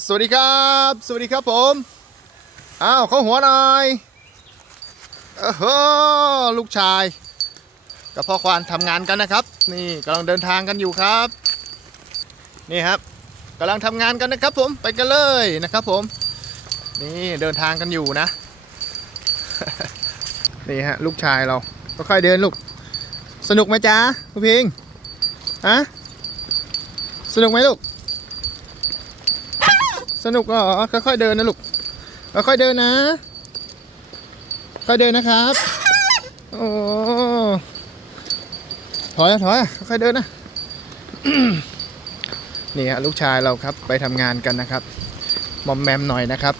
สวัสดีครับ สวัสดีครับผม อ้าวเข้าหัวหน่อยเออโหลูกชาย กับพ่อควานทำงานกันนะครับ นี่กำลังเดินทางกันอยู่ครับ นี่ครับกำลังทำงานกันนะครับผมไปกันเลยนะครับผม นี่เดินทางกันอยู่นะ นี่ฮะลูกชายเราค่อยเดินลูก สนุกไหมจ๊ะคุณพิงฮะสนุกไหมลูก สนุกเหรอค่อยๆเดินนะลูกค่อยๆเดินนะ ค่อยเดินนะครับ โอ้ถอยถอยค่อยเดินนะนี่ฮะลูกชายเราครับไปทำงานกันนะครับมอมแมมหน่อยนะครับ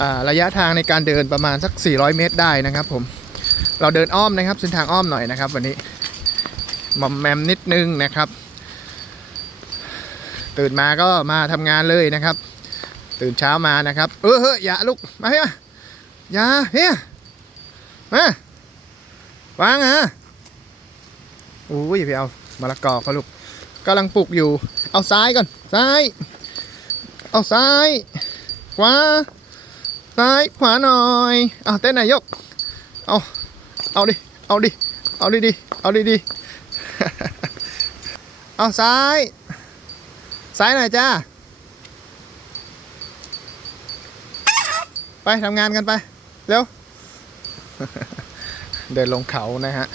อ่าระยะทางในการเดินประมาณสัก 400 เมตรได้นะครับ ผม เราเดินอ้อมนะครับเส้นทางอ้อมหน่อยนะครับ วันนี้มอมแมมนิดนึงนะครับ ตื่นมาก็มาทำงานเลยนะครับ ตื่นเช้ามานะครับ เออเฮ้ยอย่าลุกมาเฮียอย่าเฮียมาวางอะโอ้ยอย่าไปเอามะละกอเขาลูกกำลังปลูกอยู่ เอาซ้ายก่อนซ้าย เอาซ้ายขวาซ้ายขวาหน่อยเอาเต้นหน่อยยกเอาเอาดิเอาดิเอาดิดิเอาดิดิเอาซ้าย ซ้ายหน่อยจ้า ไปทำงานกันไป เร็ว เดินลงเขานะฮะ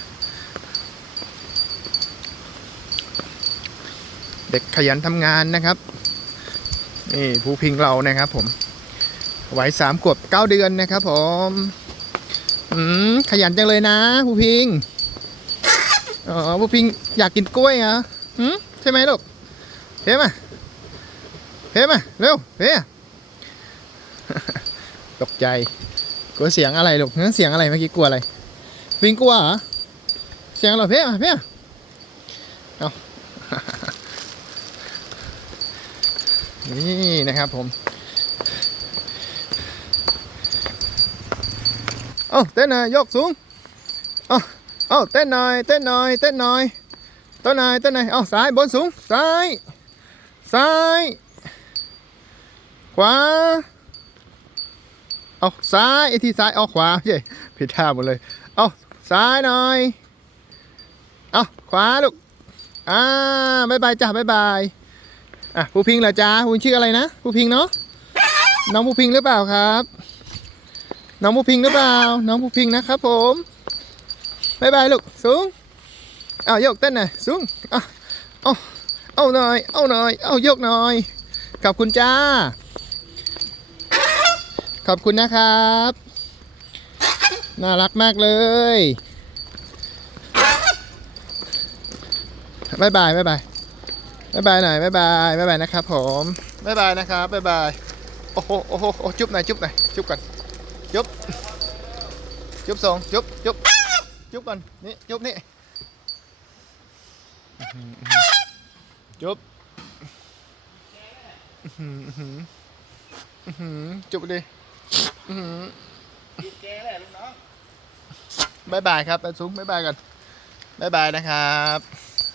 เด็กขยันทำงานนะครับ นี่ภูพิงเรานะครับผมวัยสามขวบเก้าเดือนนะครับผมอืมขยันจังเลยนะภูพิงอ๋อภูพิงอยากกินกล้วยเหรอหืมใช่ไหมลูกเพ่มาเพ่มาเร็วเพ่ ตกใจกลัวเสียงอะไรลูกเสียงอะไรเมื่อกี้กลัวอะไรวิงกลัวเหรอเสียงอะไรเพ่มาเพ่เอานี่นะครับผมเอาเต้นหน่อยยกสูงเอาเอาเต้นหน่อยเต้นหน่อยเต้นหน่อยเต้นหน่อยเต้นหน่อยเอาซ้ายบนสูงซ้ายซ้ายขวา เอาซ้ายไอ้ที่ซ้ายเอาขวาเย้ผิดท่าหมดเลย เอาซ้ายหน่อย เอาขวาลูก อ่าบายบายจ้าบายบายอะผู้พิงเหรอจ้าผู้ชื่ออะไรนะผู้พิงเนาะ น้องผู้พิงหรือเปล่าครับ น้องผู้พิงหรือเปล่า น้องผู้พิงนะครับผมบายบายลูก สูง เอายกเต้นหน่อย สูงอะเอาเอาหน่อย เอาหน่อย เอายกหน่อย ขอบคุณจ้า ขอบคุณนะครับ น่ารักมากเลยบายบายบายบายบายบายหน่อยบายบายบายบายนะครับผมบายบายนะครับบายบายโอ้โหโอ้โหจุ๊บหน่อยจุ๊บหน่อยจุ๊บก่อนจุ๊บจุ๊บสองจุ๊บจุ๊บจุ๊บก่อนนี่จุ๊บนี่จุ๊บอื้อหืออื้อหืออื้อหือจุ๊บดิ อื้อหือแกแหละลูกน้องบายบายครับไปซุ้งบายบายกันบายบายนะครับ